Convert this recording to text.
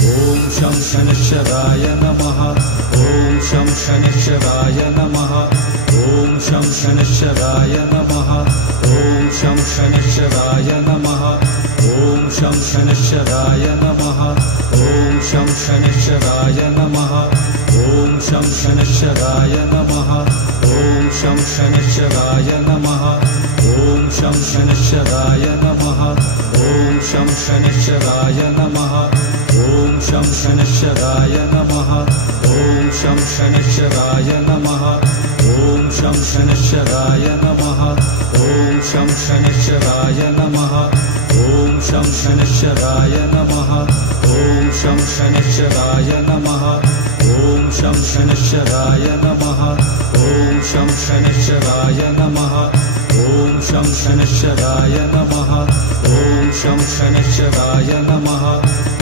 ॐ शं शनैश्चराय नमः ॐ शं शनैश्चराय नमः ॐ शं शनैश्चराय नमः ॐ शं शनैश्चराय नमः ॐ शं शनैश्चराय नमः ॐ शं शनैश्चराय नमः ॐ शं शनैश्चराय नमः ॐ शं शनैश्चराय नमः ॐ शं शनैश्चराय नमः ॐ शं शनैश्चराय नमः ॐ शं शनैश्चराय नमः ॐ शं शनैश्चराय नमः ॐ शं शनैश्चराय नमः ॐ शं शनैश्चराय नमः ॐ शं शनैश्चराय नमः ॐ शं शनैश्चराय नमः ॐ शं शनैश्चराय नमः